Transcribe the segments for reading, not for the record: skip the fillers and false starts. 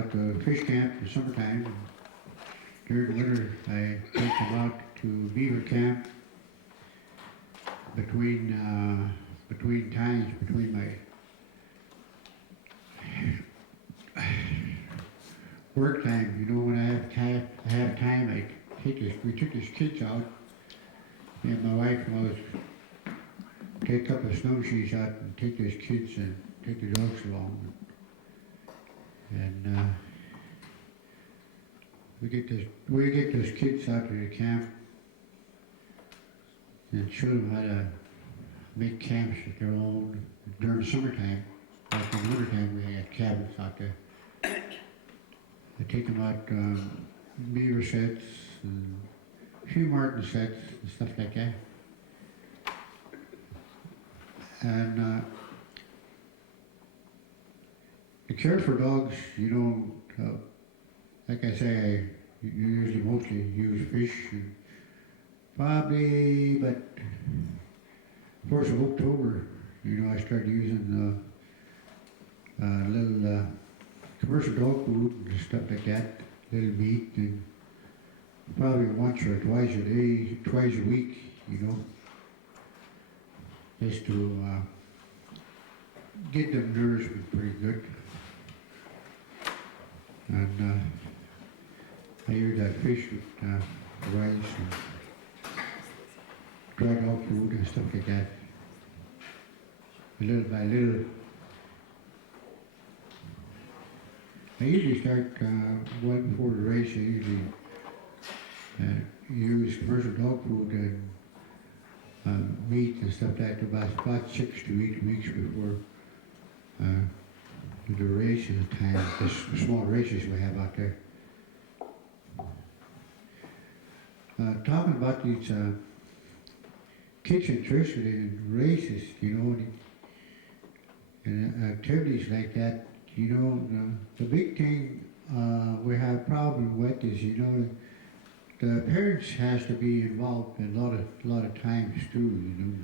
at the fish camp in the summertime. During the winter, I take them out to beaver camp between times, between my work time. You know, when I have time, we took these kids out, and my wife was take a couple of snowshoes out and take those kids and take the dogs along. And we get those kids out to the camp and show them how to make camps at their own during the summertime. Like in the wintertime, we had cabins out there. I take them out beaver sets and a few marten sets and stuff like that. And the care for dogs, you know, like I say, you usually mostly use fish. And probably, but 1st of October, you know, I started using little commercial dog food and stuff like that, little meat, and probably once or twice a day, twice a week, you know, just to get them nourishment pretty good. And I use that fish with rice and dry dog food and stuff like that. Little by little. I usually start one before the race. I usually use commercial dog food and meat and stuff like that about 6 to 8 weeks before the race is time, the small races we have out there. Talking about these kids interested in races, you know, and activities like that, you know, the big thing we have a problem with is, you know, the parents has to be involved a lot of times too, you know,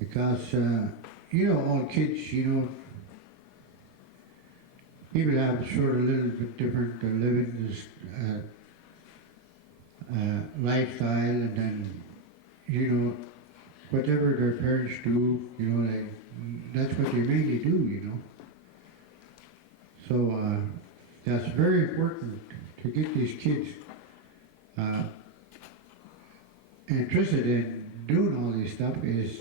because you know, all kids, you know, people have sort of a little bit different living lifestyle, and then, you know, whatever their parents do, you know, that's what they mainly do, you know. So that's very important to get these kids interested in doing all this stuff. Is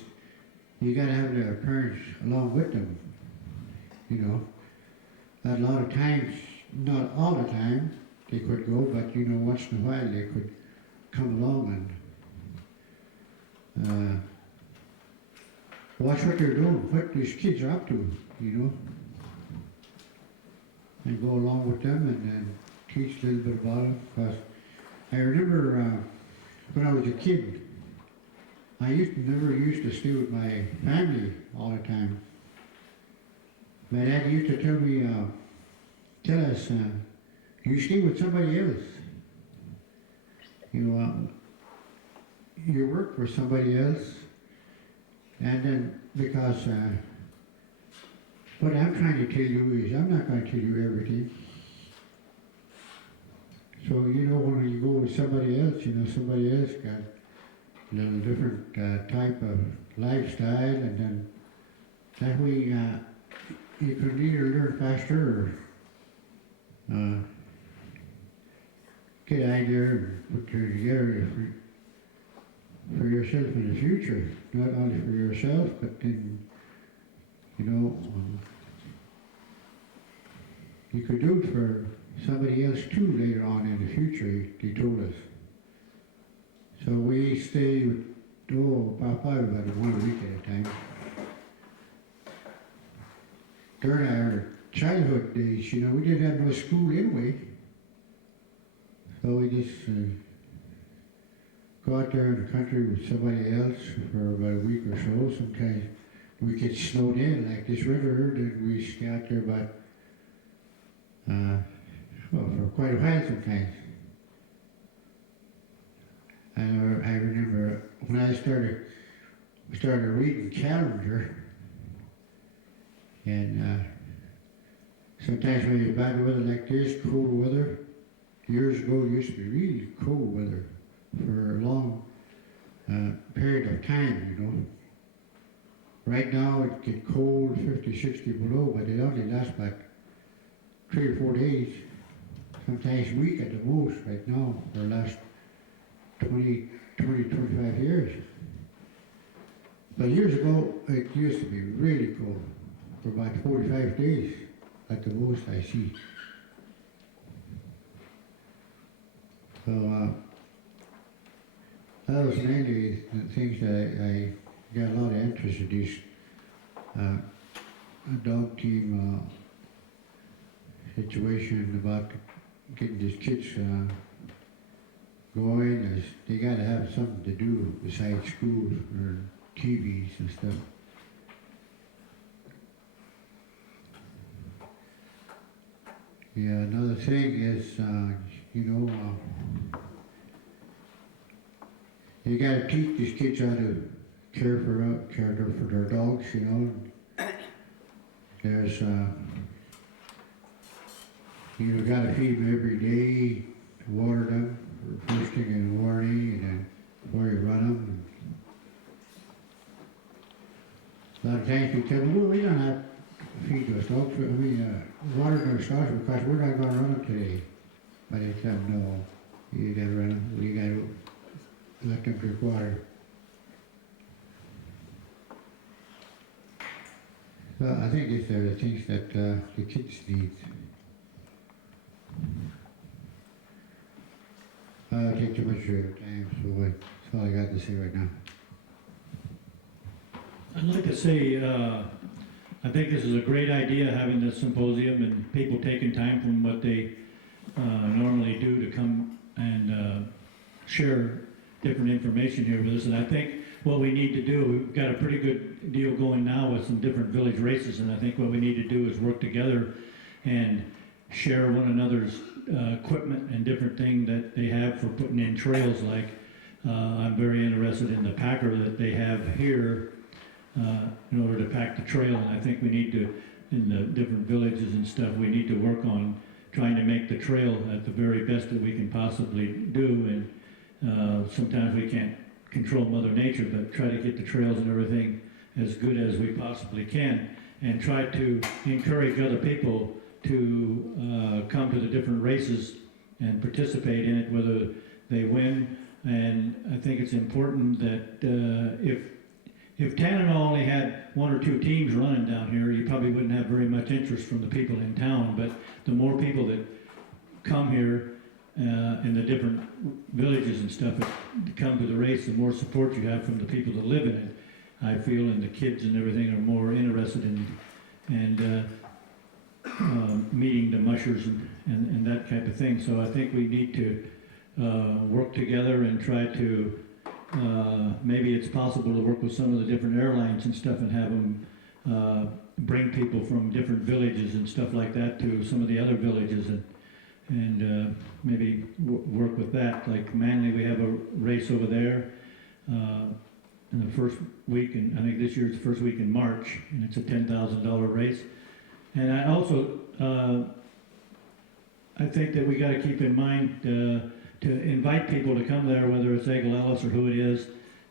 you got to have their parents along with them, you know. A lot of times, not all the time, they could go, but you know, once in a while they could come along and watch what they're doing, what these kids are up to, you know, and go along with them and teach a little bit about them. Because I remember when I was a kid, I never used to stay with my family all the time. My dad used to tell us, you stay with somebody else. You work for somebody else, and then because what I'm trying to tell you is I'm not going to tell you everything. So, you know, when you go with somebody else, you know, somebody else got a little different type of lifestyle, and then that way you could either learn faster or get out there and put it together for yourself in the future. Not only for yourself, but then, you know, you could do it for somebody else too later on in the future, they told us. So we stay with, about 1 week at a time. During our childhood days, you know, we didn't have no school anyway. So we just go out there in the country with somebody else for about a week or so. Sometimes we get snowed in, like this winter, then we stay out there about, for quite a while sometimes. I remember when we started reading calendar, and so sometimes when it's bad weather like this, cold weather, years ago it used to be really cold weather for a long period of time, you know. Right now it gets cold, 50, 60 below, but it only lasts about 3 or 4 days, sometimes a week at the most right now for the last 20, 25 years. But years ago, it used to be really cold for about 45 days at the most I see. So that was mainly the things that I got a lot of interest in this dog team situation about getting these kids going. As they got to have something to do besides school or TVs and stuff. Yeah, another thing is, you know, you got to teach these kids how to care for their dogs, you know. There's, you got to feed them every day, water them, first thing in the morning, and then before you run them. A lot of times we tell them, well, we don't have to feed those dogs, water those dogs because we're not going to run them today. But they tell them, no, you got to run them, you got to let them drink water. So I think these are the things that the kids need. I'll take too much of your time, so that's all I got to say right now. I'd like to say, I think this is a great idea, having this symposium and people taking time from what they normally do to come and share different information here with us. And I think what we need to do, we've got a pretty good deal going now with some different village races, and I think what we need to do is work together and share one another's equipment and different things that they have for putting in trails. Like I'm very interested in the packer that they have here in order to pack the trail, and I think we need to, in the different villages and stuff, we need to work on trying to make the trail at the very best that we can possibly do. And sometimes we can't control Mother Nature, but try to get the trails and everything as good as we possibly can, and try to encourage other people to come to the different races and participate in it, whether they win. And I think it's important that if Tanana only had 1 or 2 teams running down here, you probably wouldn't have very much interest from the people in town. But the more people that come here in the different villages and stuff that come to the race, the more support you have from the people that live in it, I feel, and the kids and everything are more interested in meeting the mushers and that type of thing. So I think we need to work together and try to, maybe it's possible to work with some of the different airlines and stuff and have them bring people from different villages and stuff like that to some of the other villages, and maybe work with that. Like Manly, we have a race over there in the first week, and I think this year's the first week in March, and it's a $10,000 race. And I also, I think that we got to keep in mind to invite people to come there, whether it's Eagle Ellis or who it is,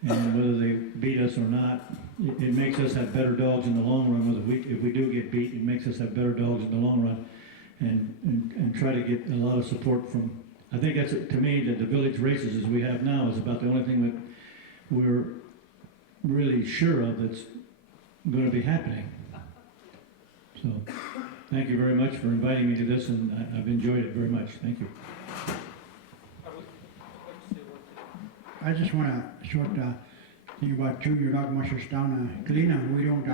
and whether they beat us or not. It makes us have better dogs in the long run. If we do get beat, it makes us have better dogs in the long run, and try to get a lot of support from. I think that's, to me, that the village races as we have now is about the only thing that we're really sure of that's going to be happening. So, thank you very much for inviting me to this, and I've enjoyed it very much. Thank you. I just want a short thing about junior dog mushers down Galena. We don't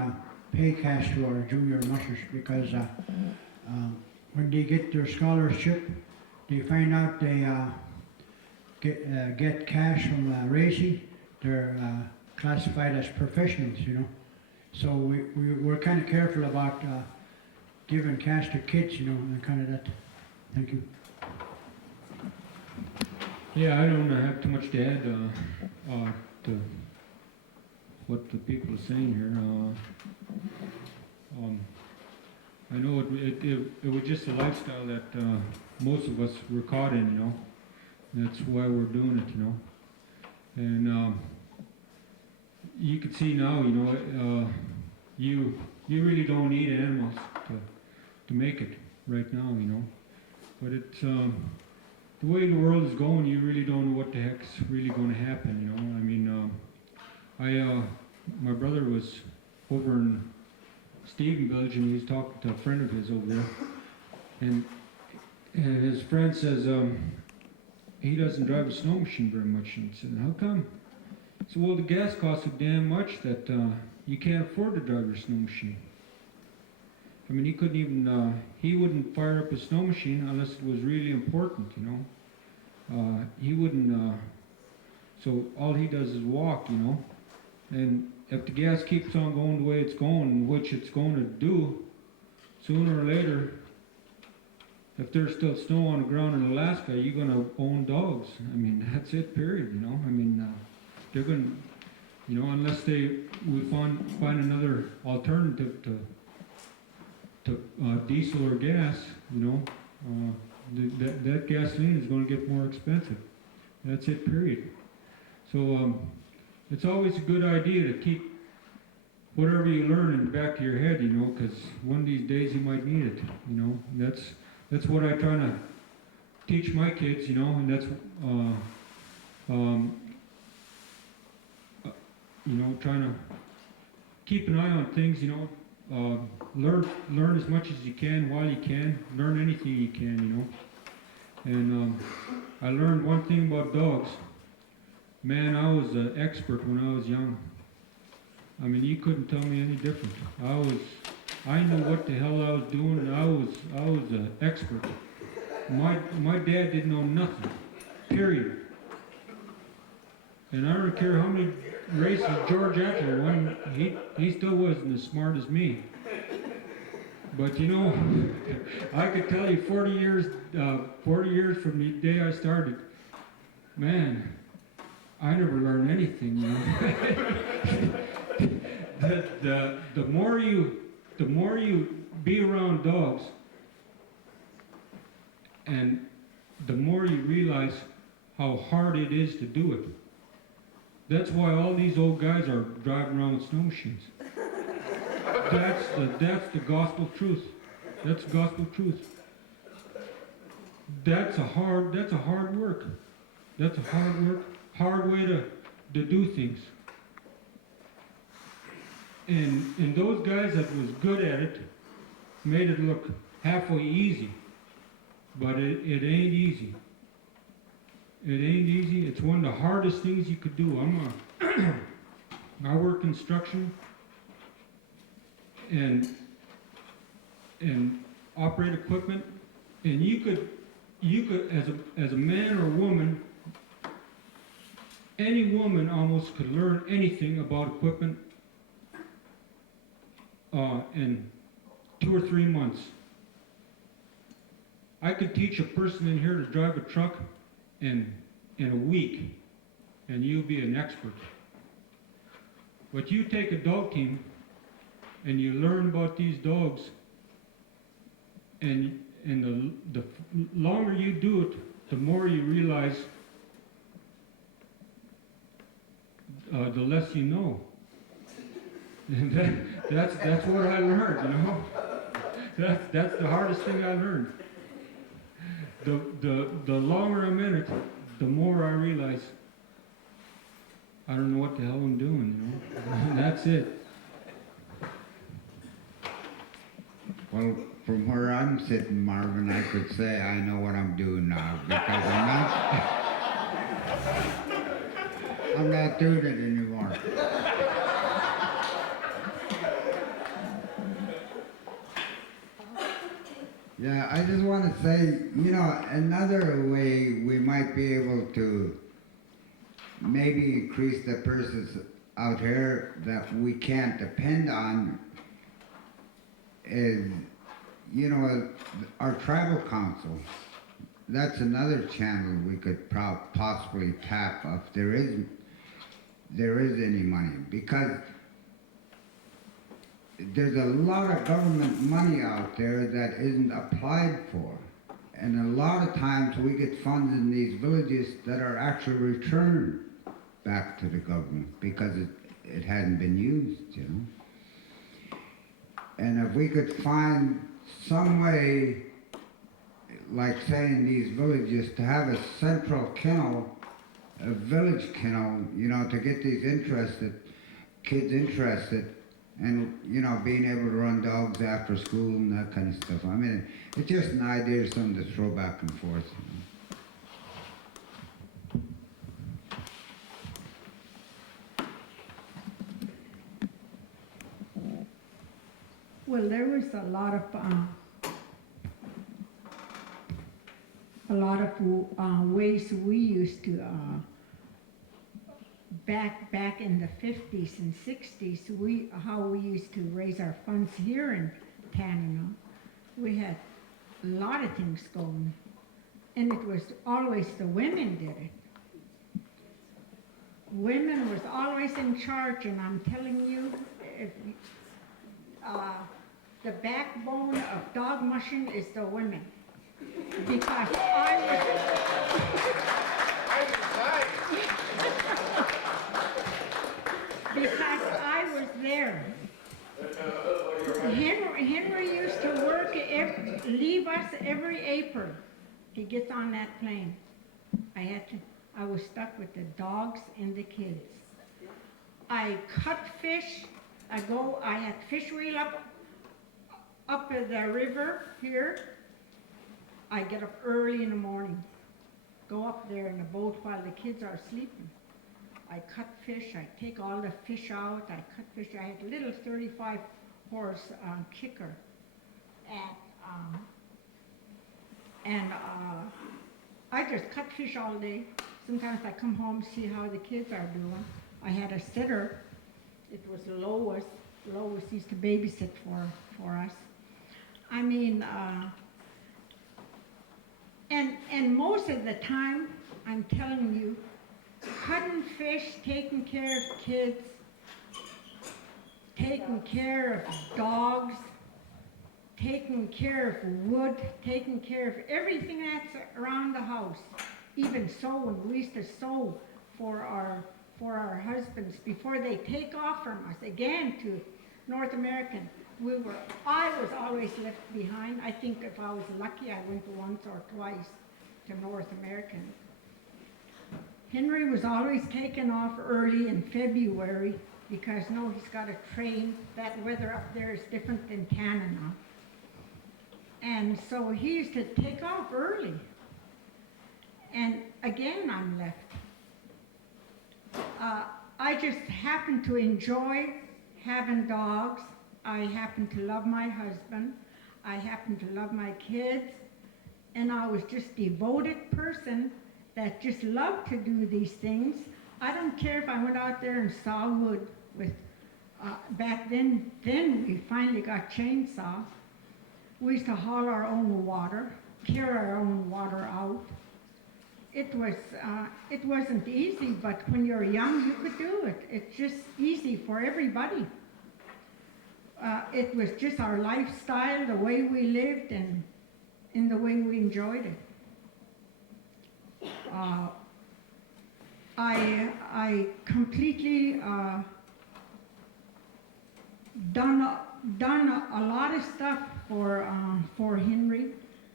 pay cash to our junior mushers because when they get their scholarship, they find out they get cash from racing. They're classified as professionals, you know. So we're kind of careful about giving cash to kids, you know, and kind of that. Thank you. Yeah, I don't have too much to add to what the people are saying here. I know it was just a lifestyle that most of us were caught in, you know. That's why we're doing it, you know. And you can see now, you know, you really don't need animals to make it right now, you know. But it's the way the world is going. You really don't know what the heck's really going to happen, you know. I mean, my brother was over in Stephen Village, and he was talking to a friend of his over there, and his friend says he doesn't drive a snow machine very much, and he said, how come? He said, well, the gas costs so damn much that you can't afford to drive your snow machine. I mean, he couldn't even, he wouldn't fire up a snow machine unless it was really important, you know. He wouldn't, so all he does is walk, you know. And if the gas keeps on going the way it's going, which it's going to do, sooner or later, if there's still snow on the ground in Alaska, you're going to own dogs. I mean, that's it, period, you know. I mean, they're going to, you know, unless we find another alternative to diesel or gas, you know, that gasoline is going to get more expensive. That's it, period. So it's always a good idea to keep whatever you learn in the back of your head, you know, because one of these days you might need it, you know. That's what I try to teach my kids, you know, and that's you know, trying to keep an eye on things, you know. Learn as much as you can while you can. Learn anything you can, you know. And I learned one thing about dogs. Man, I was an expert when I was young. I mean, you couldn't tell me any different. I knew what the hell I was doing, and I was an expert. My dad didn't know nothing, period. And I don't care how many races George Attla won, he still wasn't as smart as me. But you know, I could tell you 40 years from the day I started, man, I never learned anything, you know. the more you be around dogs, and the more you realize how hard it is to do it. That's why all these old guys are driving around with snow machines. That's the gospel truth. That's gospel truth. That's a hard work. That's a hard way to do things. And those guys that was good at it made it look halfway easy. But it ain't easy. It ain't easy. It's one of the hardest things you could do. I work construction and operate equipment, and you could as a man or a woman, any woman almost could learn anything about equipment in 2 or 3 months. I could teach a person in here to drive a truck in a week, and you'll be an expert. But you take a dog team and you learn about these dogs, and the longer you do it, the more you realize the less you know. And that's what I learned, you know. That's the hardest thing I learned. The longer I'm in it, the more I realize I don't know what the hell I'm doing, you know. That's it. Well, from where I'm sitting, Marvin, I could say I know what I'm doing now, because I'm not doing it anymore. Yeah, I just want to say, you know, another way we might be able to maybe increase the persons out here that we can't depend on is, you know, our tribal council. That's another channel we could possibly tap if there is any money, because there's a lot of government money out there that isn't applied for. And a lot of times we get funds in these villages that are actually returned back to the government because it hadn't been used, you know. And if we could find some way, like say in these villages, to have a central kennel, a village kennel, you know, to get these kids interested, and, you know, being able to run dogs after school and that kind of stuff. I mean, it's just an idea, something to throw back and forth. You know. Well, there was a lot of ways we used to back in the 50s and 60s. How we used to raise our funds here in Tanana. We had a lot of things going, and it was always the women did it. Women was always in charge, and I'm telling you, if the backbone of dog mushing is the women. Because I was there. Henry used to work, leave us every April. He gets on that plane. I was stuck with the dogs and the kids. I cut fish. I had fish reel up at the river here. I get up early in the morning, go up there in the boat while the kids are sleeping. I cut fish, I take all the fish out, I cut fish. I had a little 35 horse kicker and I just cut fish all day. Sometimes I come home, see how the kids are doing. I had a sitter. It was Lois. Lois used to babysit for us. I mean, and most of the time, I'm telling you, cutting fish, taking care of kids, taking care of dogs, taking care of wood, taking care of everything that's around the house. Even sewing, we used to sew for our husbands before they take off from us again to North American. I was always left behind. I think if I was lucky, I went once or twice to North American. Henry was always taken off early in February because he's got a train. That weather up there is different than Tanana. And so he used to take off early. And again, I'm left. I just happen to enjoy having dogs. I happen to love my husband. I happen to love my kids. And I was just a devoted person that just loved to do these things. I don't care if I went out there and saw wood with, back then we finally got chainsaw. We used to haul our own water, carry our own water out. It wasn't easy, but when you're young, you could do it. It's just easy for everybody. It was just our lifestyle, the way we lived, and in the way we enjoyed it. I completely done a lot of stuff for Henry,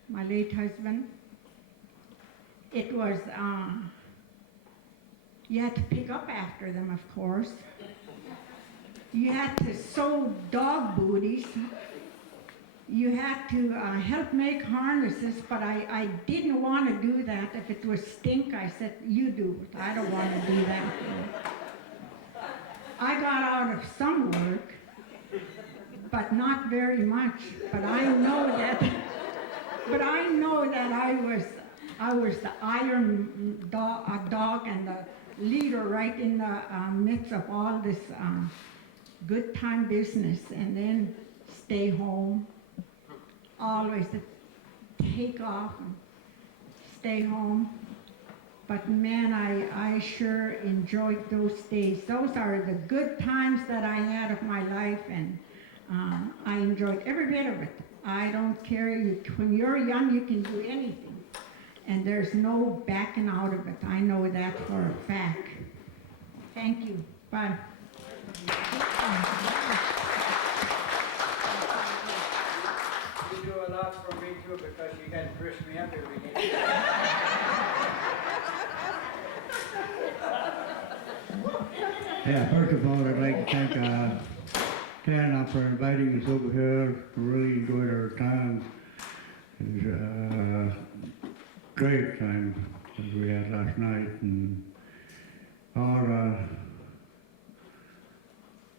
my late husband. It was, you had to pick up after them, of course. You had to sew dog booties. You had to help make harnesses, but I didn't want to do that. If it was stink, I said, you do it. I don't want to do that. I got out of some work, but not very much. But I know that I was the iron dog and the leader right in the midst of all this good time business, and then stay home, always to take off and stay home. But man, I sure enjoyed those days. Those are the good times that I had of my life, and I enjoyed every bit of it. I don't care, when you're young, you can do anything. And there's no backing out of it. I know that for a fact. Thank you. Bye. You do a lot for me too because you guys dress me up every day. Yeah, first of all, I'd like to thank Tanana for inviting us over here. We really enjoyed our time. It was a great time that we had last night, and all the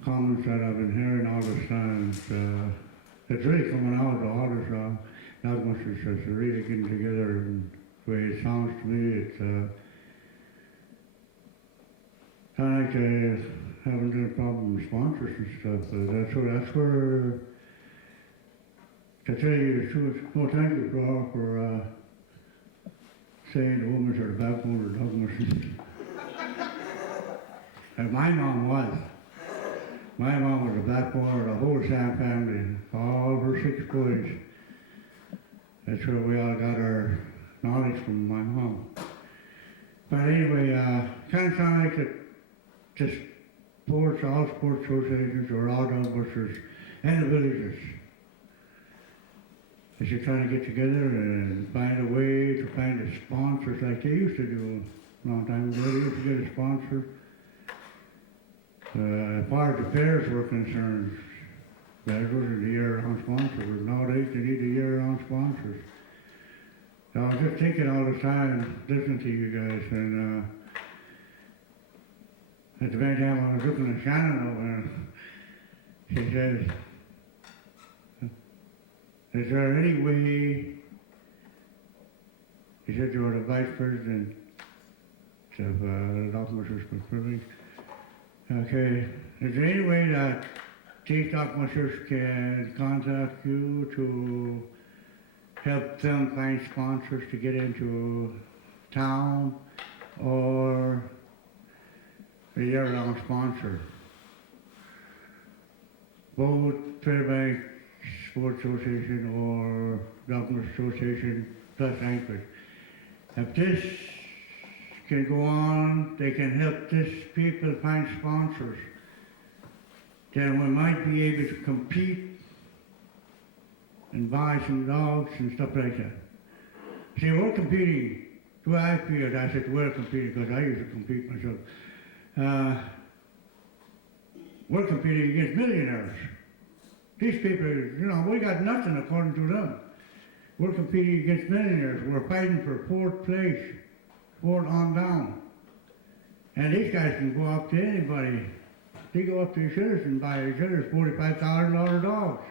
comments that I've been hearing all this time, it's really coming out. All this Dog Mushers is really getting together, and the way it sounds to me, it's kind of like they haven't had a problem with sponsors and stuff. That's where, to tell you the truth, well, thank you, Flora, for saying the women are the backbone of the Dog Mushers. And my mom was. My mom was the backbone of the whole Sam family, all her 6 boys. That's where we all got our knowledge from my mom. But anyway, kind of sound like it. Just all sports associations or all Dog Mushers and the villages. They should try to get together and find a way to find the sponsors like they used to do a long time ago. They used to get a sponsor. As far as the fairs were concerned, that wasn't a year-round sponsor. But nowadays they need a year-round sponsors. So I was just thinking all the time, listening to you guys, and at the very time I was looking at Shannon over there, she said, is there any way, he said you were the vice president of the Dog Mushers Symposium. Okay, is there any way that these Dog Mushers can contact you to help them find sponsors to get into town, or a year-round sponsor? Both Fairbanks Sports Association or Dog Mushers Association plus Anchorage. If this can go on, they can help these people find sponsors, then we might be able to compete and buy some dogs and stuff like that. See, we're competing, the way I feel, I said we're competing because I used to compete myself. We're competing against millionaires. These people, you know, we got nothing according to them. We're competing against millionaires. We're fighting for 4th place, 4th on down. And these guys can go up to anybody. They go up to the shitters and buy the shitters $45,000 dogs.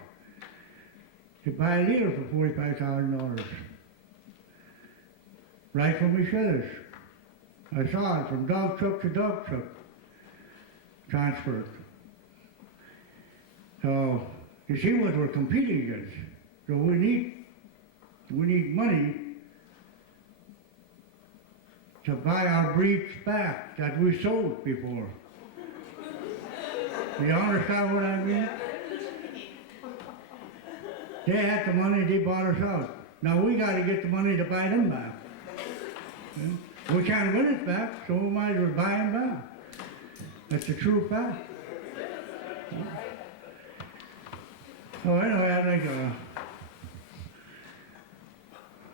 They buy a litter for $45,000. Right from the shitters. I saw it from dog truck to dog truck. Transferred. So, you see what we're competing against. So we need money to buy our breeds back that we sold before. Do you understand what I mean? They had the money, they bought us out. Now we got to get the money to buy them back. We can't win it back, so we might as well buy them back. That's the true fact. So anyway,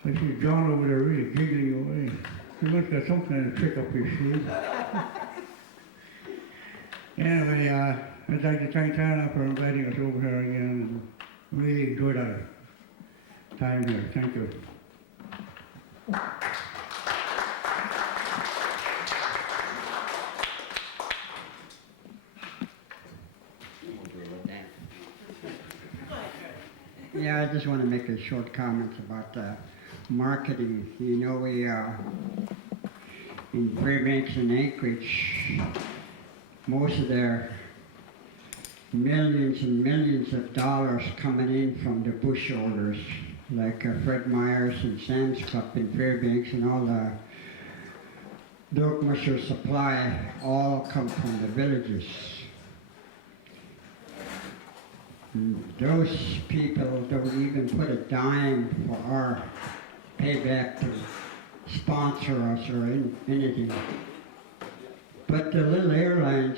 I see John over there really giggling away. He must have some kind of trick up his sleeve. Anyway, I'd like to thank Tanana for inviting us over here again. Really enjoyed our time here. Thank you. Yeah, I just want to make a short comment about marketing. You know, we in Fairbanks and Anchorage, most of their millions and millions of dollars coming in from the bush owners, like Fred Myers and Sam's Club in Fairbanks, and all the Dog Mushers supply all come from the villages. Those people don't even put a dime for our payback to sponsor us or anything. But the little airlines,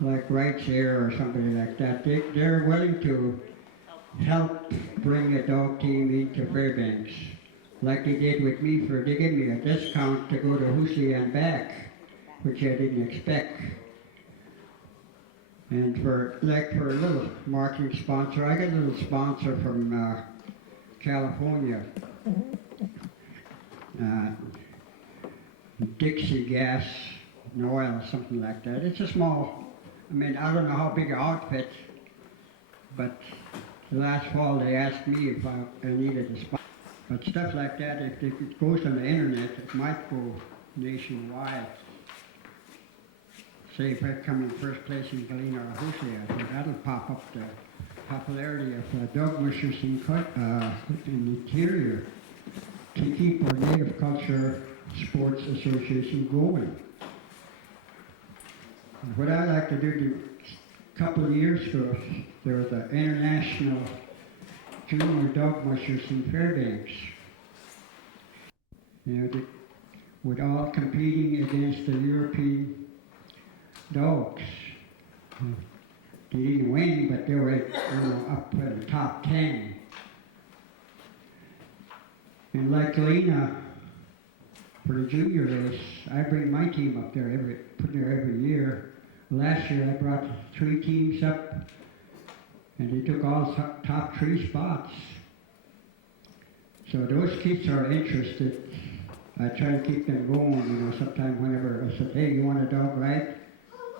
like Wright's Air or somebody like that, they're willing to help bring a dog team into Fairbanks. Like they did with me, they gave me a discount to go to Hoosier and back, which I didn't expect. And for a little marketing sponsor, I got a little sponsor from California. Dixie Gas and Oil, something like that. It's a small, I mean, I don't know how big an outfit, but last fall they asked me if I needed a sponsor. But stuff like that, if it goes on the internet, it might go nationwide. Say if I come in first place in Galena or Hoosier, I think that'll pop up the popularity of Dog Mushers in Interior to keep our Native Culture Sports Association going. And what I like to do, a couple of years ago, there was an international junior dog mushers in Fairbanks. You know, with all competing against the European dogs. They didn't win, but they were up in the top 10. And like Galena, for the junior race, I bring my team up there every year. Last year I brought 3 teams up, and they took all top 3 spots. So those kids are interested. I try to keep them going, sometime whenever I said, hey, you want a dog ride?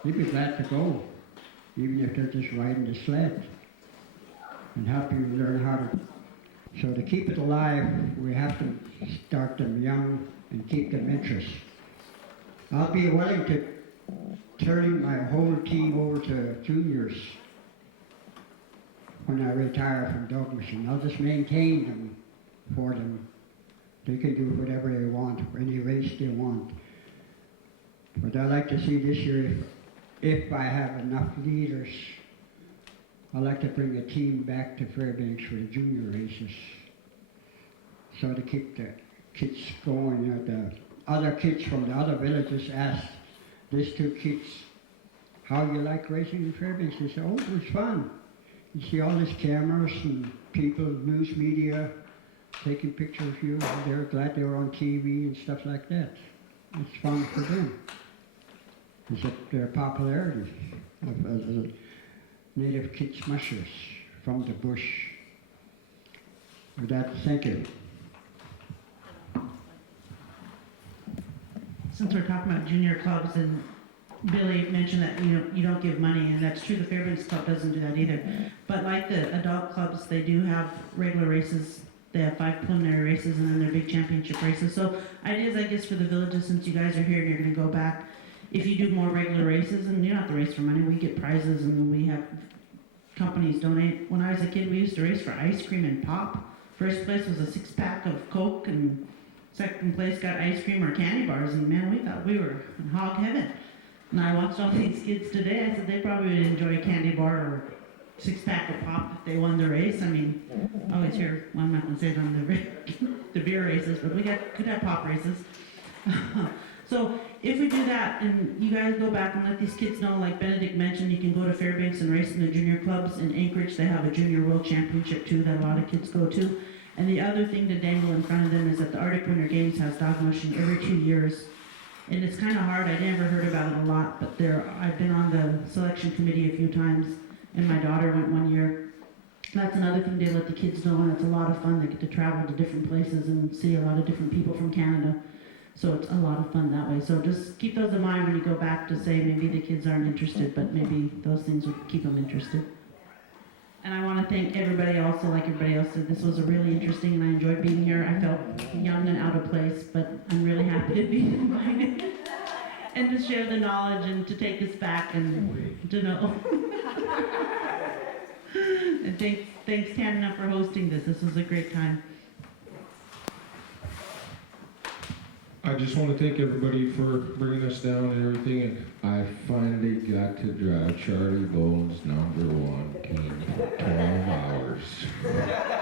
They'd be glad to go, even if they're just riding the sled, and help you learn how to. So to keep it alive, we have to start them young and keep them interested. I'll be willing to turn my whole team over to juniors when I retire from dog machine. I'll just maintain them for them. They can do whatever they want, any race they want. But I like to see this year, if I have enough leaders, I'd like to bring a team back to Fairbanks for the junior races. So to keep the kids going. The other kids from the other villages asked these 2 kids, how you like racing in Fairbanks? They said, oh, it was fun. You see all these cameras and people, news media, taking pictures of you. They're glad they were on TV and stuff like that. It's fun for them. It's their popularity of native kids mushers from the bush. With that, thank you. Since we're talking about junior clubs, and Billy mentioned that you don't give money, and that's true. The Fairbanks Club doesn't do that either. But like the adult clubs, they do have regular races. They have 5 preliminary races and then their big championship races. So ideas, I guess, for the villages, since you guys are here and you're going to go back, if you do more regular races, and you don't have to race for money, we get prizes and we have companies donate. When I was a kid, we used to race for ice cream and pop. First place was a 6-pack of Coke, and second place got ice cream or candy bars, and man, we thought we were in hog heaven. And I watched all these kids today, I said they probably would enjoy a candy bar or 6-pack of pop if they won the race. I mean, I always hear, well, I'm not going to say it on the beer races, but we could have pop races. So if we do that, and you guys go back and let these kids know, like Benedict mentioned, you can go to Fairbanks and race in the junior clubs. In Anchorage, they have a junior world championship too that a lot of kids go to. And the other thing to dangle in front of them is that the Arctic Winter Games has dog mushing every 2 years. And it's kind of hard. I never heard about it a lot, but I've been on the selection committee a few times, and my daughter went one year. That's another thing to let the kids know, and it's a lot of fun. They get to travel to different places and see a lot of different people from Canada. So it's a lot of fun that way. So just keep those in mind when you go back to say maybe the kids aren't interested, but maybe those things would keep them interested. And I want to thank everybody also, like everybody else said, this was a really interesting, and I enjoyed being here. I felt young and out of place, but I'm really happy to be invited and to share the knowledge and to take us back and to know. And thanks Tanana for hosting this. This was a great time. I I just want to thank everybody for bringing us down and everything, and I finally got to drive Charlie Bones #1 team for 12 hours.